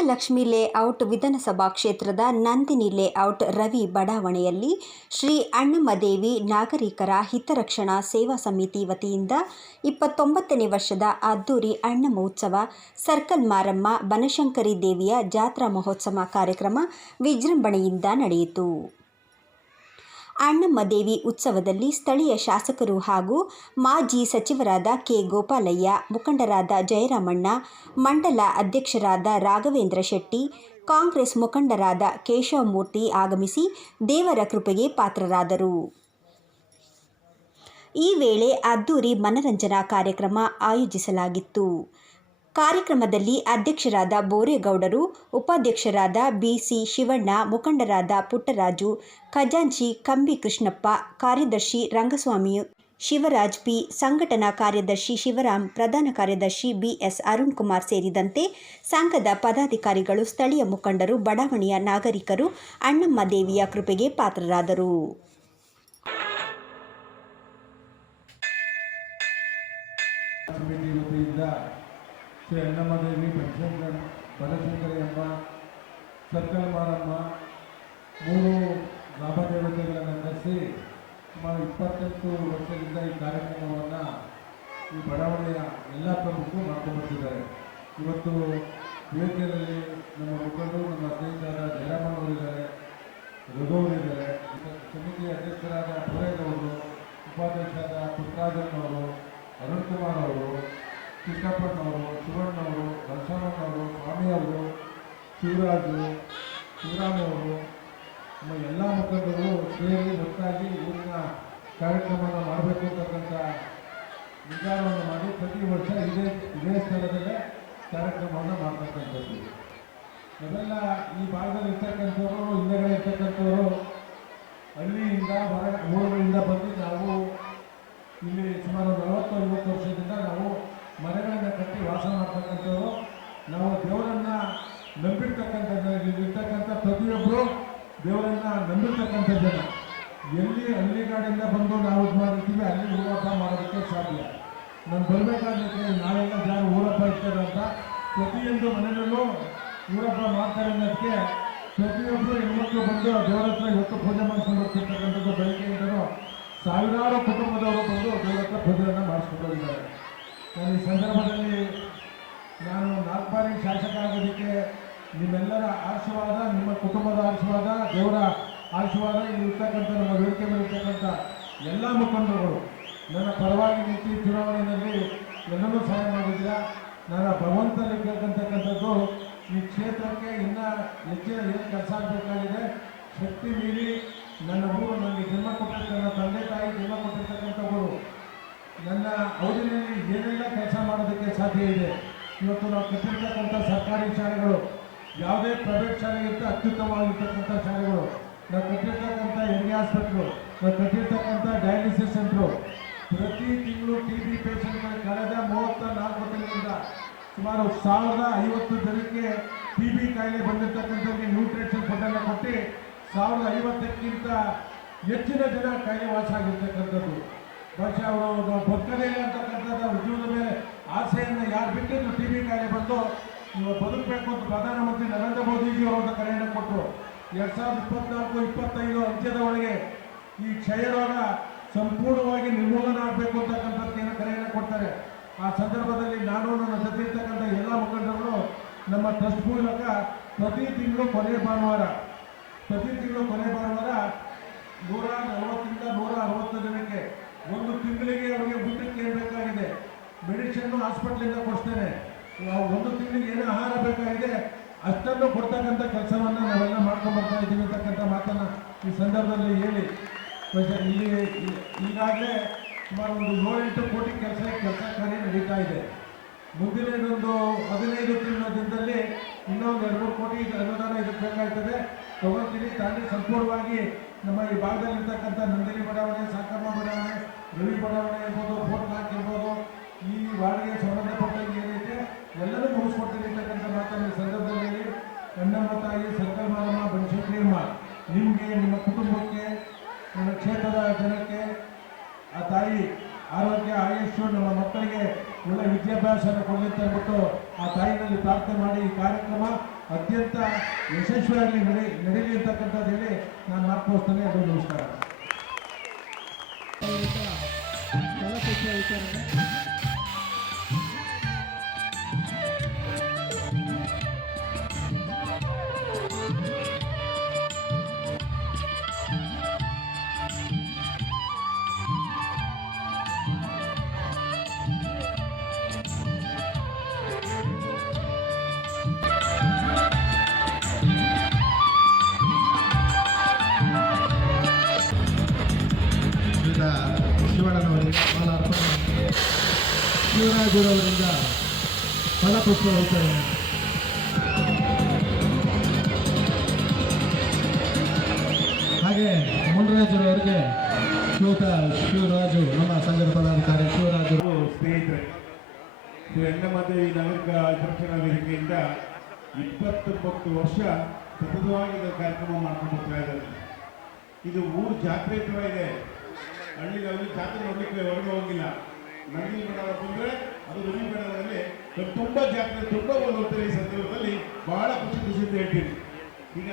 Mahalakshmi layout ವಿಧಾನಸಭಾ ಕ್ಷೇತ್ರದ Nandini layout Ravi ಬಡಾವಣೆಯಲ್ಲಿ ಶ್ರೀ ಅಣ್ಣಮ್ಮದೇವಿ ನಾಗರಿಕರ ಹಿತರಕ್ಷಣಾ ಸೇವಾ ಸಮಿತಿ ವತಿಯಿಂದ ಇಪ್ಪತ್ತೊಂಬತ್ತನೇ ವರ್ಷದ ಅದ್ದೂರಿ ಅಣ್ಣಮಹೋತ್ಸವ ಸರ್ಕಲ್ ಮಾರಮ್ಮ, ಬನಶಂಕರಿ ದೇವಿಯ ಜಾತ್ರಾ ಮಹೋತ್ಸವ ಕಾರ್ಯಕ್ರಮ ವಿಜೃಂಭಣೆಯಿಂದ ನಡೆಯಿತು. ಅಣ್ಣಮ್ಮ ದೇವಿ ಉತ್ಸವದಲ್ಲಿ ಸ್ಥಳೀಯ ಶಾಸಕರು ಹಾಗೂ ಮಾಜಿ ಸಚಿವರಾದ ಕೆ ಗೋಪಾಲಯ್ಯ, ಮುಖಂಡರಾದ ಜಯರಾಮಣ್ಣ, ಮಂಡಲ ಅಧ್ಯಕ್ಷರಾದ ರಾಘವೇಂದ್ರ ಶೆಟ್ಟಿ, ಕಾಂಗ್ರೆಸ್ ಮುಖಂಡರಾದ ಕೇಶವಮೂರ್ತಿ ಆಗಮಿಸಿ ದೇವರ ಕೃಪೆಗೆ ಪಾತ್ರರಾದರು. ಈ ವೇಳೆ ಅದ್ದೂರಿ ಮನರಂಜನಾ ಕಾರ್ಯಕ್ರಮ ಆಯೋಜಿಸಲಾಗಿತ್ತು. ಕಾರ್ಯಕ್ರಮದಲ್ಲಿ ಅಧ್ಯಕ್ಷರಾದ ಬೋರೇಗೌಡರು, ಉಪಾಧ್ಯಕ್ಷರಾದ ಬಿಸಿ ಶಿವಣ್ಣ, ಮುಖಂಡರಾದ ಪುಟ್ಟರಾಜು, ಖಜಾಂಚಿ ಕಂಬಿ ಕೃಷ್ಣಪ್ಪ ಕಾರ್ಯದರ್ಶಿ ರಂಗಸ್ವಾಮಿ, ಶಿವರಾಜ್ ಪಿ, ಸಂಘಟನಾ ಕಾರ್ಯದರ್ಶಿ ಶಿವರಾಮ್, ಪ್ರಧಾನ ಕಾರ್ಯದರ್ಶಿ ಬಿಎಸ್ ಅರುಣ್ ಕುಮಾರ್ ಸೇರಿದಂತೆ ಸಂಘದ ಪದಾಧಿಕಾರಿಗಳು, ಸ್ಥಳೀಯ ಮುಖಂಡರು, ಬಡಾವಣೆಯ ನಾಗರಿಕರು, ಅಣ್ಣಮ್ಮ ದೇವಿಯ ಕೃಪೆಗೆ ಪಾತ್ರರಾದರು. ಶ್ರೀ ಅಣ್ಣಮ್ಮದೇವಿ ಬನಶಂಕರ ಬನಶಂಕರಿ ಅಮ್ಮ ಸರ್ಕಲ್ ಮಾರಮ್ಮ ಮೂರು ಗ್ರಾಮ ದೇವತೆಗಳನ್ನು ಕರೆಸಿ ಸುಮಾರು ಇಪ್ಪತ್ತೆಂಟು ವರ್ಷದಿಂದ ಈ ಕಾರ್ಯಕ್ರಮವನ್ನು ಈ ಬಡಾವಣೆಯ ಎಲ್ಲ ಪ್ರಮುಖರು ಮಾಡ್ಕೊಂಡ್ಬರ್ತಿದ್ದಾರೆ ಇವತ್ತು ವೇದಿಕೆಯಲ್ಲಿ ನಮ್ಮ ಮುಖಂಡರು, ನಮ್ಮ ಸ್ನೇಹಿತರಾದ ಜಯರಾಮನವರಿದ್ದಾರೆ ರಘುವರಿದ್ದಾರೆ ಸಮಿತಿಯ ಅಧ್ಯಕ್ಷರಾದ ಬೋರೇಗೌಡರು ಉಪಾಧ್ಯಕ್ಷರಾದ ಪುಟ್ಟರಾಜನವರು ಅರುಣ್ ಕುಮಾರ್ ಅವರು ಕೃಷ್ಣಪ್ಪನವರು ಶಿವಣ್ಣವರು ದರ್ಶನವರು ಸ್ವಾಮಿಯವರು, ಶಿವರಾಜು ಶಿವರಾಮವರು ನಮ್ಮ ಎಲ್ಲ ಮುಖಂಡರು ಸೇರಿ ಒಟ್ಟಾಗಿ ಊರಿನ ಕಾರ್ಯಕ್ರಮನ ಮಾಡಬೇಕು ಅಂತಕ್ಕಂಥ ನಿರ್ಧಾರವನ್ನು ಮಾಡಿ ಪ್ರತಿ ವರ್ಷ ಇದೇ ಇದೇ ಸ್ಥಳದಲ್ಲೇ ಕಾರ್ಯಕ್ರಮವನ್ನು ಮಾಡ್ತಕ್ಕಂಥದ್ದು. ಅದೆಲ್ಲ ಈ ಭಾಗದಲ್ಲಿ ಇರ್ತಕ್ಕಂಥವರು, ಹಿಂದೆಗಡೆ ಇರ್ತಕ್ಕಂಥವರು ಹಳ್ಳಿಯಿಂದ ಹೊರ, ಊರುಗಳಿಂದ ಬಂದು ನಾವು ಇಲ್ಲಿ ಸುಮಾರು ನಲವತ್ತು ಐವತ್ತು ವರ್ಷದಿಂದ ನಾವು ಮನೆಗಳನ್ನು ಕಟ್ಟಿ ವಾಸ ಮಾಡ್ತಕ್ಕಂಥವ್ರು, ನಾವು ದೇವರನ್ನ ನಂಬಿರ್ತಕ್ಕಂಥ ಇರ್ತಕ್ಕಂಥ ಪ್ರತಿಯೊಬ್ಬರು ದೇವರನ್ನ ನಂಬಿರ್ತಕ್ಕಂಥ ಜನ. ಎಲ್ಲಿ ಹಳ್ಳಿಗಾಡಿಂದ ಬಂದು ನಾವು ಇದು ಮಾಡಿರ್ತೀವಿ, ಅಲ್ಲಿ ಊರಪ್ಪ ಮಾಡೋದಕ್ಕೆ ಸಾಧ್ಯ. ನಾನು ಬರಬೇಕಾದ್ರೆ ನಾವೆಲ್ಲ ಜಾಗ ಊರಪ್ಪ ಇರ್ತಾರೆ ಅಂತ ಪ್ರತಿಯೊಂದು ಮನೆಯಲ್ಲೂ ಊರಪ್ಪ ಮಾಡ್ತಾರೆ ಅನ್ನೋದಕ್ಕೆ ಪ್ರತಿಯೊಬ್ಬರು ಹೆಣ್ಮಕ್ಳು ಬಂದು ದೇವರ ಹತ್ರ ಇವತ್ತು ಪೂಜೆ ಮಾಡ್ಕೊಂಡು ಹೋಗ್ತಿರ್ತಕ್ಕಂಥದ್ದು ಬೆಳಗ್ಗೆಯಿಂದನೂ ಸಾವಿರಾರು ಕುಟುಂಬದವರು ಬಂದು ದೇವರ ಹತ್ರ ಪೂಜೆಯನ್ನು ಮಾಡಿಸ್ಕೊಂಡು ಹೋಗಿದ್ದಾರೆ. ಈ ಸಂದರ್ಭದಲ್ಲಿ ನಾನು ನಾಲ್ಕು ಬಾರಿ ಶಾಸಕ ಆಗೋದಕ್ಕೆ ನಿಮ್ಮೆಲ್ಲರ ಆಶೀರ್ವಾದ, ನಿಮ್ಮ ಕುಟುಂಬದ ಆಶೀರ್ವಾದ, ದೇವರ ಆಶೀರ್ವಾದ, ಇಲ್ಲಿ ಇರ್ತಕ್ಕಂಥ ನಮ್ಮ ವೇದಿಕೆ ಇರ್ತಕ್ಕಂಥ ಎಲ್ಲ ಮುಖಂಡರುಗಳು. ನನ್ನ ಪರವಾಗಿ ನಿಂತು ಚುನಾವಣೆಯಲ್ಲಿ ಎಲ್ಲರೂ ಸಹಾಯ ಮಾಡಿದ್ದೀರಾ? ನನ್ನ ಭಗವಂತನಲ್ಲಿ ಕೇಳ್ತಕ್ಕಂಥದ್ದು ಈ ಕ್ಷೇತ್ರಕ್ಕೆ ಇನ್ನೂ ಹೆಚ್ಚಿನ ಏನು ಕೆಲಸ ಆಗಬೇಕಾಗಿದೆ, ಶಕ್ತಿ ಮೀರಿ ನನ್ನ ಊರು ನನಗೆ ಜನ್ಮ ನನ್ನ ತಂದೆ ತಾಯಿ, ಜನ್ಮ ಕೊಟ್ಟಿರ್ತಕ್ಕಂಥ ಊರು ನನ್ನ ಅವಧಿಯಲ್ಲಿ ಏನೆಲ್ಲ ಕೆಲಸ ಸಾಧ್ಯ ಇದೆ. ಇವತ್ತು ನಾವು ಕಟ್ಟಿರ್ತಕ್ಕಂಥ ಸರ್ಕಾರಿ ಶಾಲೆಗಳು, ಯಾವುದೇ ಪ್ರೈವೇಟ್ ಶಾಲೆಗಿಂತ ಅತ್ಯುತ್ತಮವಾಗಿರ್ತಕ್ಕಂಥ ಶಾಲೆಗಳು, ನಾವು ಕಟ್ಟಿರ್ತಕ್ಕಂಥ ಹೆರಿಗೆ ಆಸ್ಪತ್ರೆಗಳು, ನಾವು ಕಟ್ಟಿರ್ತಕ್ಕಂಥ ಡಯಾಲಿಸಿಸ್ ಸೆಂಟ್ರು ಪ್ರತಿ ತಿಂಗಳು ಟಿ ಬಿ ಪೇಷಂಟ್ಗಳು ಕಳೆದ ಮೂವತ್ತ ನಾಲ್ಕು ತಿಂಗಳಿಂದ ಸುಮಾರು ಸಾವಿರದ ಐವತ್ತು ಜನಕ್ಕೆ ಟಿ ಬಿ ಕಾಯಿಲೆ ಬಂದಿರತಕ್ಕಂಥವ್ರಿಗೆ ನ್ಯೂಟ್ರಿಷನ್ ಫುಡ್ಡನ್ನು ಕೊಟ್ಟು ಸಾವಿರದ ಐವತ್ತಕ್ಕಿಂತ ಹೆಚ್ಚಿನ ಜನ ಕಾಯಿಲೆ ವಾಸ ಆಗಿರ್ತಕ್ಕಂಥದ್ದು. ಬಹುಶಃ ಅವರು ಬದುಕದೇ ಅಂತಕ್ಕಂಥದ್ದು, ಅವ್ರ ಜೀವನದ ಮೇಲೆ ಆಸೆಯನ್ನು ಯಾರು ಬಿಟ್ಟಿದ್ದು ಟಿ ವಿ ಮೇಲೆ ಬಂದು ನೀವು ಬದುಕಬೇಕು ಅಂತ ಪ್ರಧಾನಮಂತ್ರಿ ನರೇಂದ್ರ ಮೋದಿಜಿ ಅವರು ಒಂದು ಕರೆಯನ್ನು ಕೊಟ್ಟರು ಎರಡು ಸಾವಿರದ ಇಪ್ಪತ್ನಾಲ್ಕು, ಇಪ್ಪತ್ತೈದು ಅಂತ್ಯದ ಒಳಗೆ ಈ ಕ್ಷಯ ರೋಗ ಸಂಪೂರ್ಣವಾಗಿ ನಿರ್ಮೂಲನೆ ಆಗಬೇಕು ಅಂತಕ್ಕಂಥದ್ದೇನು ಕರೆಯನ್ನು ಕೊಡ್ತಾರೆ. ಆ ಸಂದರ್ಭದಲ್ಲಿ ನಾನು ನನ್ನ ಜೊತೆ ಇರ್ತಕ್ಕಂಥ ಎಲ್ಲ ಮುಖಂಡರು ನಮ್ಮ ಟ್ರಸ್ಟ್ ಮೂಲಕ ಪ್ರತಿ ತಿಂಗಳು ಕೊನೆ ಭಾನುವಾರ, ಪ್ರತಿ ತಿಂಗಳು ಕೊನೆ ಭಾನುವಾರ ನೂರ ನಲವತ್ತರಿಂದ ನೂರ ಅರವತ್ತು ಜನಕ್ಕೆ ಒಂದು ತಿಂಗಳಿಗೆ ಅವರಿಗೆ ಊಟಕ್ಕೆ ಬೇಕಾಗಿದೆ? ಮೆಡಿಸಿನ್ನು ಹಾಸ್ಪಿಟ್ಲಿಂದ ಕೊಡ್ತೇನೆ ನಾವು ಒಂದು ತಿಂಗಳಿಗೆ ಏನು ಆಹಾರ ಬೇಕಾಗಿದೆ, ಅಷ್ಟನ್ನು ಕೊಡ್ತಕ್ಕಂಥ ಕೆಲಸವನ್ನು ನಾವೆಲ್ಲ ಮಾಡ್ಕೊಂಡು ಬರ್ತಾ ಇದ್ದೀವಿ ಅಂತಕ್ಕಂಥ ಮಾತನ್ನು ಈ ಸಂದರ್ಭದಲ್ಲಿ ಹೇಳಿ. ಇಲ್ಲಿ, ಈಗಾಗಲೇ ಸುಮಾರು ಒಂದು ಏಳೆಂಟು ಕೋಟಿ ಕೆಲಸ ಕೆಲಸ ಕಾರ್ಯ ನಡೀತಾ ಇದೆ. ಮುಂದಿನ ಇನ್ನೊಂದು ಹದಿನೈದು ತಿಂಗಳ ದಿನದಲ್ಲಿ ಇನ್ನೊಂದು ಎರಡು ಕೋಟಿ ಅನುದಾನ ಇದಕ್ಕೆ ಬೇಕಾಗ್ತದೆ. ತಗೊಳ್ತೀನಿ. ತಾನೇ ಸಂಪೂರ್ಣವಾಗಿ ನಮ್ಮ ಈ ಭಾಗದಲ್ಲಿರ್ತಕ್ಕಂಥ ನಂದಿನಿ ಬಡಾವಣೆ, ಸಾಕಮ್ಮ ಬಡಾವಣೆ, ರವಿ ಬಡಾವಣೆ ಇರ್ಬೋದು ಫೋರ್ಟ್ ನಾಕ್ ಇರ್ಬೋದು ಈ ವಾರ್ಡ್ಗೆ ಸಂಬಂಧಪಟ್ಟಂಗೆ ಏನೈತೆ? ಎಲ್ಲರೂ ಮುಗಿಸ್ಕೊಡ್ತೀನಿ ಮಾತನ್ನ ಸಂದರ್ಭದಲ್ಲಿ ಹೇಳಿ. ಕಣ್ಣಮ್ಮ ತಾಯಿ, ಸರ್ಕಲ್ ಮಾರಮ್ಮ, ಬನಶಂಕರಿ ನಿಮಗೆ, ನಿಮ್ಮ ಕುಟುಂಬಕ್ಕೆ, ನಿಮ್ಮ ಕ್ಷೇತ್ರದ ಜನಕ್ಕೆ, ಆ ತಾಯಿ ಆರೋಗ್ಯ, ಆಯುಷ್ಯು, ನಮ್ಮ ಮಕ್ಕಳಿಗೆ ಒಳ್ಳೆ ವಿದ್ಯಾಭ್ಯಾಸನ ಕೊಡಲಿ ಅಂತ ಆ ತಾಯಿನಲ್ಲಿ ಪ್ರಾರ್ಥನೆ ಮಾಡಿ ಈ ಕಾರ್ಯಕ್ರಮ ಅತ್ಯಂತ ಯಶಸ್ವಿಯಾಗಿ ನಡೆ, ನಡೀಲಿ ಅಂತಕ್ಕಂಥದ್ದು ಹೇಳಿ ನಾನು ಮಾತು ಮುಗಿಸ್ತೇನೆ. ಅದು ನಮಸ್ಕಾರ. ಮಾಲಾರ್ಪಣೆ ಶಿವರಾಜುರವರಿಂದ ಫಲಪುಷ್ಪ ವಿತರಣೆ ಹಾಗೆ ಮುನರಾಜುರವರಿಗೆ ಶ್ರೀಯುತ ಶಿವರಾಜು, ನಮ್ಮ ಸಂಘದ ಪದಾಧಿಕಾರಿ ಶಿವರಾಜು. ಸ್ನೇಹಿತರೆ ಶ್ರೀ ಅಣ್ಣಮದೇವಿ ನಾಗರಿಕ ಶಿಕ್ಷಣ ವೇದಿಕೆಯಿಂದ ಇಪ್ಪತ್ತೊಂಬತ್ತು ವರ್ಷ ಸತತವಾಗಿ ಕಾರ್ಯಕ್ರಮ ಮಾಡ್ಕೊಂಡು ಹೋಗ್ತಾ ಇದ್ದಾರೆ. ಇದು ಊರು ಜಾತ್ರೆ ಥರ ಇದೆ. ಹಳ್ಳಿಗಳಲ್ಲಿ ಜಾತ್ರೆ ನೋಡಲಿಕ್ಕೆ ಹೊರಗೆ ಹೋಗಿಲ್ಲ. ನಂದಿ ಬೆಟ್ಟ ಬಂದರೆ ಅದು ನಂದಿ ಬೆಟ್ಟದಲ್ಲಿ ತುಂಬ ಜಾತ್ರೆ, ತುಂಬ ಹೋಗ್ತಾರೆ ಈ ಸಂದರ್ಭದಲ್ಲಿ ಬಹಳ ಖುಷಿ ಖುಷಿ ಅಂತ ಹೇಳ್ತೀನಿ. ಈಗ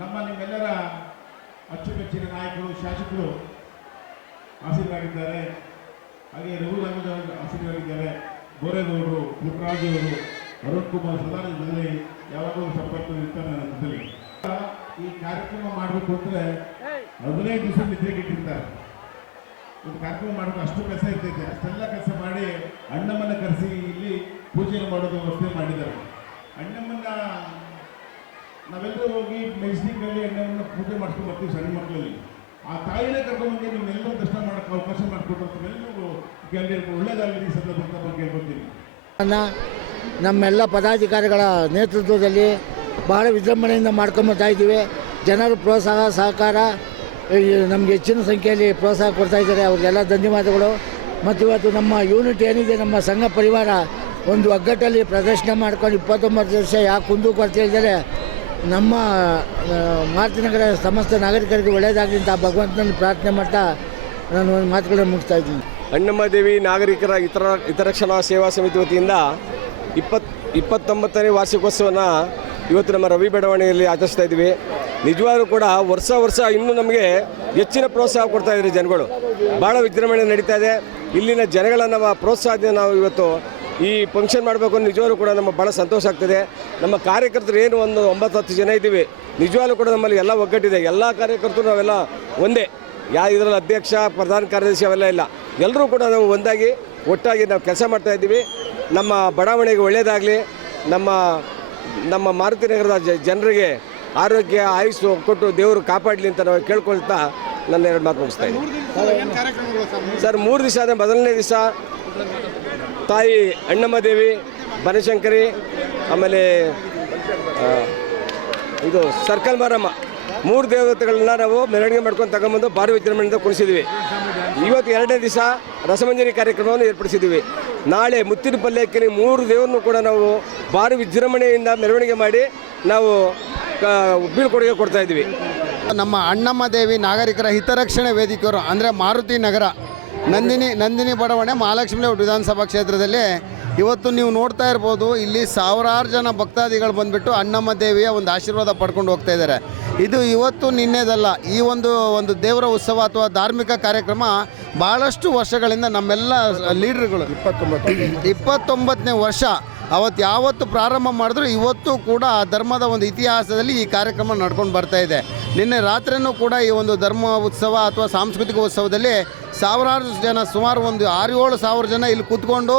ನಮ್ಮ ನಿಮ್ಮೆಲ್ಲರ ಅಚ್ಚುಮೆಚ್ಚಿನ ನಾಯಕರು, ಶಾಸಕರು ಆಸೀನರಾಗಿದ್ದಾರೆ ಹಾಗೆ ರಘು ರಾಮದ ಆಸೀನರಾಗಿದ್ದಾರೆ ಬೋರೇಗೌಡರು ಪುಟ್ಟರಾಜು ಅವರು, ಅರುಣ್ ಕುಮಾರ್ ಸದಾನಂದ ಯಾವಾಗಲೂ ಸಂಪರ್ಕ ಇರ್ತಾರೆ ನನ್ನ ಜೊತೆಲಿ ಈ ಕಾರ್ಯಕ್ರಮ ಮಾಡಬೇಕು ಅಂದ್ರೆ ಹದಿನೈದು ದಿವಸ ನಿದ್ರೆಗೆ ಇಟ್ಟಿರ್ತಾರೆ. ಒಂದು ಕಾರ್ಯಕ್ರಮ ಮಾಡೋದು ಅಷ್ಟು ಕೆಲಸ ಇರ್ತೈತೆ. ಅಷ್ಟೆಲ್ಲ ಕೆಲಸ ಮಾಡಿ ಅಣ್ಣಮ್ಮನ ಕರೆಸಿ ಇಲ್ಲಿ ಪೂಜೆ ಮಾಡೋದು ವ್ಯವಸ್ಥೆ ಮಾಡಿದ್ದಾರೆ. ಅಣ್ಣಮ್ಮನ ನಾವೆಲ್ಲರೂ ಹೋಗಿ ಮೆಣಸಿನಕಾಯಿ ಅಣ್ಣವನ್ನ ಪೂಜೆ ಮಾಡ್ಕೊಂಡು ಬರ್ತೀವಿ ಸಣ್ಣ ಮಕ್ಕಳಲ್ಲಿ. ಆ ತಾಯಿನ ಕರ್ಕೊಂಡ್ಬಂದು ನಿಮ್ಮೆಲ್ಲರೂ ದರ್ಶನ ಮಾಡೋಕೆ ಅವಕಾಶ ಮಾಡಿಕೊಟ್ಟು ಎಲ್ಲರೂ ಒಳ್ಳೇದಾಗಲಿ ಈ ಸಂದರ್ಭದ ಬಗ್ಗೆ ಹೇಳ್ಕೊತೀನಿ ನಮ್ಮೆಲ್ಲ ಪದಾಧಿಕಾರಿಗಳ ನೇತೃತ್ವದಲ್ಲಿ ಬಹಳ ವಿಜೃಂಭಣೆಯಿಂದ ಮಾಡ್ಕೊಂಬರ್ತಾ ಇದ್ದೀವಿ. ಜನರು ಪ್ರೋತ್ಸಾಹ, ಸಹಕಾರ ನಮ್ಗೆ ಹೆಚ್ಚಿನ ಸಂಖ್ಯೆಯಲ್ಲಿ ಪ್ರೋತ್ಸಾಹ ಕೊಡ್ತಾ ಇದ್ದಾರೆ. ಅವ್ರಿಗೆಲ್ಲ ಧನ್ಯವಾದಗಳು. ಮತ್ತು ಇವತ್ತು ನಮ್ಮ ಯೂನಿಟ್ ಏನಿದೆ, ನಮ್ಮ ಸಂಘ ಪರಿವಾರ ಒಂದು ಒಗ್ಗಟ್ಟಲ್ಲಿ ಪ್ರದರ್ಶನ ಮಾಡ್ಕೊಂಡು ಇಪ್ಪತ್ತೊಂಬತ್ತು ವರ್ಷ ಯಾಕೆ ಕುಂದು ಕೊಡ್ತಾ ಇದ್ದಾರೆ ನಮ್ಮ ಮಾತಿನಗರ ಸಮಸ್ತ ನಾಗರಿಕರಿಗೆ ಒಳ್ಳೆಯದಾಗಲಿ ಅಂತ ಭಗವಂತನಲ್ಲಿ ಪ್ರಾರ್ಥನೆ ಮಾಡ್ತಾ ನಾನು ಒಂದು ಮಾತುಗಳನ್ನು ಮುಗಿಸ್ತಾ ಇದ್ದೀನಿ. ಅಣ್ಣಮ್ಮದೇವಿ ನಾಗರಿಕರ ಇತರ ಹಿತರಕ್ಷಣಾ ಸೇವಾ ಸಮಿತಿ ವತಿಯಿಂದ ಇಪ್ಪತ್, ಇಪ್ಪತ್ತೊಂಬತ್ತನೇ ವಾರ್ಷಿಕೋತ್ಸವನ ಇವತ್ತು ನಮ್ಮ ರವಿ ಬೆಳವಣಿಗೆಯಲ್ಲಿ ಆಚರಿಸ್ತಾ ಇದ್ದೀವಿ. ನಿಜವಾಗ್ಲೂ ಕೂಡ ವರ್ಷ ವರ್ಷ ಇನ್ನೂ ನಮಗೆ ಹೆಚ್ಚಿನ ಪ್ರೋತ್ಸಾಹ ಕೊಡ್ತಾ ಇದ್ದಾರೆ ಜನಗಳು. ಭಾಳ ವಿಜೃಂಭಣೆ ನಡೀತಾ ಇದೆ. ಇಲ್ಲಿನ ಜನಗಳ ನಮ್ಮ ಪ್ರೋತ್ಸಾಹದಿಂದ ನಾವು ಇವತ್ತು ಈ ಫಂಕ್ಷನ್ ಮಾಡಬೇಕು ನಿಜವಾಗ್ಲೂ ಕೂಡ ನಮ್ಮ ಭಾಳ ಸಂತೋಷ ಆಗ್ತದೆ. ನಮ್ಮ ಕಾರ್ಯಕರ್ತರು ಏನು ಒಂದು ಒಂಬತ್ತು ಹತ್ತು ಜನ ಇದ್ದೀವಿ. ನಿಜವಾಗ್ಲೂ ಕೂಡ ನಮ್ಮಲ್ಲಿ ಎಲ್ಲ ಒಗ್ಗಟ್ಟಿದೆ. ಎಲ್ಲ ಕಾರ್ಯಕರ್ತರು ನಾವೆಲ್ಲ ಒಂದೇ. ಯಾ ಇದರಲ್ಲಿ ಅಧ್ಯಕ್ಷ, ಪ್ರಧಾನ ಕಾರ್ಯದರ್ಶಿ ಅವೆಲ್ಲ ಇಲ್ಲ. ಎಲ್ಲರೂ ಕೂಡ ನಾವು ಒಂದಾಗಿ ಒಟ್ಟಾಗಿ ನಾವು ಕೆಲಸ ಮಾಡ್ತಾ ಇದ್ದೀವಿ. ನಮ್ಮ ಬಡಾವಣೆಗೆ ಒಳ್ಳೆಯದಾಗಲಿ ನಮ್ಮ ನಮ್ಮ ಮಾರುತಿ ನಗರದ ಜನರಿಗೆ ಆರೋಗ್ಯ, ಆಯುಸ್ಸು ಕೊಟ್ಟು ದೇವರು ಕಾಪಾಡಲಿ ಅಂತ ನಾವು ಕೇಳ್ಕೊಳ್ತಾ ನನ್ನ ಎರಡು ಮಾತು ಮುಗಿಸ್ತಾ ಇದ್ದೀನಿ. ಸರ್, ಮೂರು ದಿವಸ ಅಂದರೆ ಮೊದಲನೇ ದಿವಸ ತಾಯಿ ಅಣ್ಣಮ್ಮ ದೇವಿ ಬನಶಂಕರಿ, ಆಮೇಲೆ ಇದು ಸರ್ಕಲ್ ಮಾರಮ್ಮ. ಮೂರು ದೇವತೆಗಳನ್ನ ನಾವು ಮೆರವಣಿಗೆ ಮಾಡ್ಕೊಂಡು ತಗೊಂಬಂದು ಭಾರಿ ವಿಜೃಂಭಣೆಯಿಂದ ಕುಣಿಸಿದ್ವಿ. ಇವತ್ತು ಎರಡನೇ ದಿವಸ ರಸಮಂಜರಿ ಕಾರ್ಯಕ್ರಮವನ್ನು ಏರ್ಪಡಿಸಿದ್ದೀವಿ. ನಾಳೆ ಮುತ್ತಿನ ಪಲ್ಯಕ್ಕೆ ಮೂರು ದೇವರನ್ನು ಕೂಡ ನಾವು ಭಾರಿ ವಿಜೃಂಭಣೆಯಿಂದ ಮೆರವಣಿಗೆ ಮಾಡಿ ನಾವು ಬೀಳ್ಕೊಡುಗೆ ಕೊಡ್ತಾ ಇದ್ದೀವಿ. ನಮ್ಮ ಅಣ್ಣಮ್ಮ ದೇವಿ ನಾಗರಿಕರ ಹಿತರಕ್ಷಣೆ ವೇದಿಕೆಯವರು, ಅಂದರೆ ಮಾರುತಿ ನಗರ, ನಂದಿನಿ ನಂದಿನಿ ಬಡಾವಣೆ, ಮಹಾಲಕ್ಷ್ಮಿ ವಿಧಾನಸಭಾ ಕ್ಷೇತ್ರದಲ್ಲಿ ಇವತ್ತು ನೀವು ನೋಡ್ತಾ ಇರ್ಬೋದು ಇಲ್ಲಿ ಸಾವಿರಾರು ಜನ ಭಕ್ತಾದಿಗಳು ಬಂದುಬಿಟ್ಟು ಅಣ್ಣಮ್ಮ ದೇವಿಯ ಒಂದು ಆಶೀರ್ವಾದ ಪಡ್ಕೊಂಡು ಹೋಗ್ತಾ ಇದ್ದಾರೆ. ಇದು ಇವತ್ತು ನಿನ್ನೆದಲ್ಲ ಈ ಒಂದು ಒಂದು ದೇವರ ಉತ್ಸವ ಅಥವಾ ಧಾರ್ಮಿಕ ಕಾರ್ಯಕ್ರಮ ಭಾಳಷ್ಟು ವರ್ಷಗಳಿಂದ ನಮ್ಮೆಲ್ಲ ಲೀಡರ್ಗಳು. ಇಪ್ಪತ್ತೊಂಬತ್ತು ಇಪ್ಪತ್ತೊಂಬತ್ತನೇ ವರ್ಷ ಅವತ್ತು ಯಾವತ್ತು ಪ್ರಾರಂಭ ಮಾಡಿದ್ರು ಇವತ್ತು ಕೂಡ ಆ ಧರ್ಮದ ಒಂದು ಇತಿಹಾಸದಲ್ಲಿ ಈ ಕಾರ್ಯಕ್ರಮ ನಡ್ಕೊಂಡು ಬರ್ತಾ ಇದೆ. ನಿನ್ನೆ ರಾತ್ರಿನೂ ಕೂಡ ಈ ಒಂದು ಧರ್ಮ ಉತ್ಸವ ಅಥವಾ ಸಾಂಸ್ಕೃತಿಕ ಉತ್ಸವದಲ್ಲಿ ಸಾವಿರಾರು ಜನ ಸುಮಾರು ಒಂದು ಆರು ಏಳು ಸಾವಿರ ಜನ ಇಲ್ಲಿ ಕೂತ್ಕೊಂಡು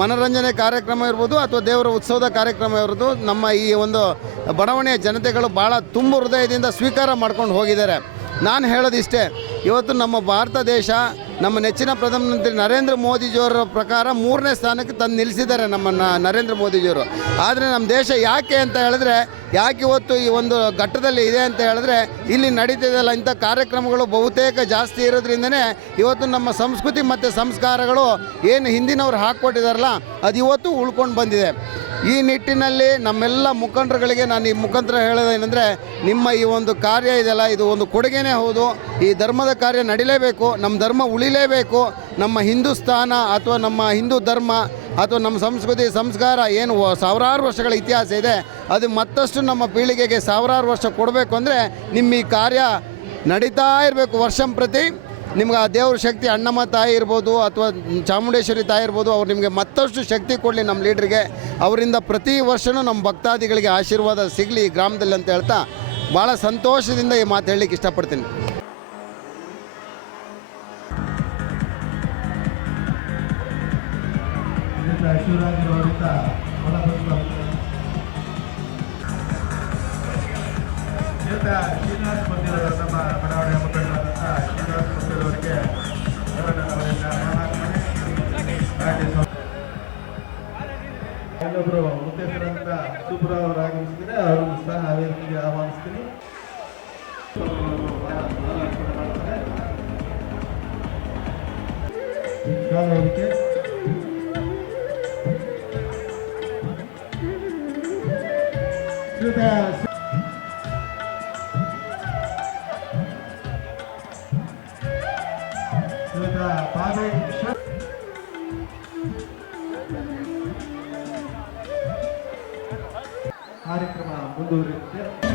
ಮನೋರಂಜನೆ ಕಾರ್ಯಕ್ರಮ ಇರ್ಬೋದು ಅಥವಾ ದೇವರ ಉತ್ಸವದ ಕಾರ್ಯಕ್ರಮ ಇರ್ಬೋದು ನಮ್ಮ ಈ ಒಂದು ಬಡಾವಣೆಯ ಜನತೆಗಳು ಭಾಳ ತುಂಬ ಹೃದಯದಿಂದ ಸ್ವೀಕಾರ ಮಾಡ್ಕೊಂಡು ಹೋಗಿದ್ದಾರೆ. ನಾನು ಹೇಳೋದಿಷ್ಟೇ ಇವತ್ತು ನಮ್ಮ ಭಾರತ ದೇಶ, ನಮ್ಮ ನೆಚ್ಚಿನ ಪ್ರಧಾನಮಂತ್ರಿ ನರೇಂದ್ರ ಮೋದಿಜಿಯವರ ಪ್ರಕಾರ ಮೂರನೇ ಸ್ಥಾನಕ್ಕೆ ತಂದು ನಿಲ್ಲಿಸಿದ್ದಾರೆ ನಮ್ಮ ನರೇಂದ್ರ ಮೋದಿಜಿಯವರು. ಆದರೆ ನಮ್ಮ ದೇಶ ಯಾಕೆ ಅಂತ ಹೇಳಿದ್ರೆ, ಯಾಕೆ ಇವತ್ತು ಈ ಒಂದು ಘಟ್ಟದಲ್ಲಿ ಇದೆ ಅಂತ ಹೇಳಿದ್ರೆ, ಇಲ್ಲಿ ನಡೀತಿದೆಯಲ್ಲ ಇಂಥ ಕಾರ್ಯಕ್ರಮಗಳು ಬಹುತೇಕ ಜಾಸ್ತಿ ಇರೋದ್ರಿಂದನೇ ಇವತ್ತು ನಮ್ಮ ಸಂಸ್ಕೃತಿ ಮತ್ತು ಸಂಸ್ಕಾರಗಳು ಏನು ಹಿಂದಿನವ್ರು ಹಾಕ್ಕೊಟ್ಟಿದಾರಲ್ಲ, ಅದು ಇವತ್ತು ಉಳ್ಕೊಂಡು ಬಂದಿದೆ. ಈ ನಿಟ್ಟಿನಲ್ಲಿ ನಮ್ಮೆಲ್ಲ ಮುಖಂಡರುಗಳಿಗೆ ನಾನು ಈ ಮುಖಾಂತರ ಹೇಳೋದೇನೆಂದರೆ ನಿಮ್ಮ ಈ ಒಂದು ಕಾರ್ಯ ಇದೆಯಲ್ಲ, ಇದು ಒಂದು ಕೊಡುಗೆನೇ ಹೌದು. ಈ ಧರ್ಮದ ಕಾರ್ಯ ನಡಿಲೇಬೇಕು ನಮ್ಮ ಧರ್ಮ ಉಳಿಲೇಬೇಕು, ನಮ್ಮ ಹಿಂದೂಸ್ತಾನ ಅಥವಾ ನಮ್ಮ ಹಿಂದೂ ಧರ್ಮ ಅಥವಾ ನಮ್ಮ ಸಂಸ್ಕೃತಿ, ಸಂಸ್ಕಾರ ಏನು ಸಾವಿರಾರು ವರ್ಷಗಳ ಇತಿಹಾಸ ಇದೆ, ಅದು ಮತ್ತಷ್ಟು ನಮ್ಮ ಪೀಳಿಗೆಗೆ ಸಾವಿರಾರು ವರ್ಷ ಕೊಡಬೇಕು ಅಂದರೆ ನಿಮ್ಮ ಈ ಕಾರ್ಯ ನಡೀತಾ ಇರಬೇಕು ವರ್ಷಂ ಪ್ರತಿ. ನಿಮ್ಗೆ ಆ ದೇವ್ರ ಶಕ್ತಿ ಅಣ್ಣಮ್ಮ ತಾಯಿ ಇರ್ಬೋದು ಅಥವಾ ಚಾಮುಂಡೇಶ್ವರಿ ತಾಯಿ ಇರ್ಬೋದು, ಅವ್ರು ನಿಮಗೆ ಮತ್ತಷ್ಟು ಶಕ್ತಿ ಕೊಡಲಿ ನಮ್ಮ ಲೀಡ್ರಿಗೆ. ಅವರಿಂದ ಪ್ರತಿ ವರ್ಷವೂ ನಮ್ಮ ಭಕ್ತಾದಿಗಳಿಗೆ ಆಶೀರ್ವಾದ ಸಿಗಲಿ ಈ ಗ್ರಾಮದಲ್ಲಿ ಅಂತ ಹೇಳ್ತಾ ಭಾಳ ಸಂತೋಷದಿಂದ ಈ ಮಾತು ಹೇಳಲಿಕ್ಕೆ ಇಷ್ಟಪಡ್ತೀನಿ. ಇನ್ನೊಬ್ಬರು ಮುಖ್ಯಸ್ಥರಂತ ಸುಬ್ರಾವ್ ಅವರು ಆಗಮಿಸ್ತೀನಿ ಅವರನ್ನು ಸಹ ವೇದಿಕೆಗೆ ಆಹ್ವಾನಿಸ್ತೀನಿ. ವೇದಿಕೆ ಶ್ರೀಯುತ ಶ್ರೀಯುತ ಕಾರ್ಯಕ್ರಮ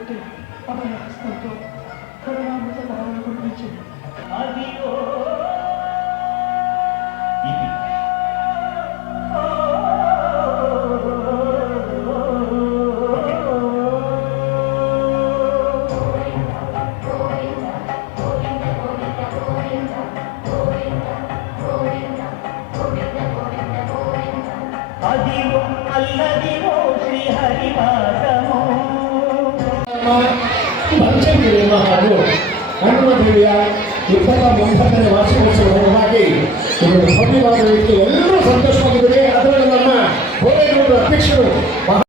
对啊八是很 ಪಂಚಗಿರಿಯನ್ನು ಹಾಗೂ ಹನುಮದೇವಿಯ ಇಪ್ಪತ್ತ ಒಂಬತ್ತನೇ ವಾರ್ಷಿಕೋತ್ಸವದ ಅಂಗವಾಗಿ ಭವ್ಯವಾದ ರೀತಿ ಎಲ್ಲರೂ ಸಂತೋಷವಾಗಿದ್ದಾರೆ. ಅದರಲ್ಲಿ ನಮ್ಮ ಗೋಡೆಗೌಡರ ಅಧ್ಯಕ್ಷರು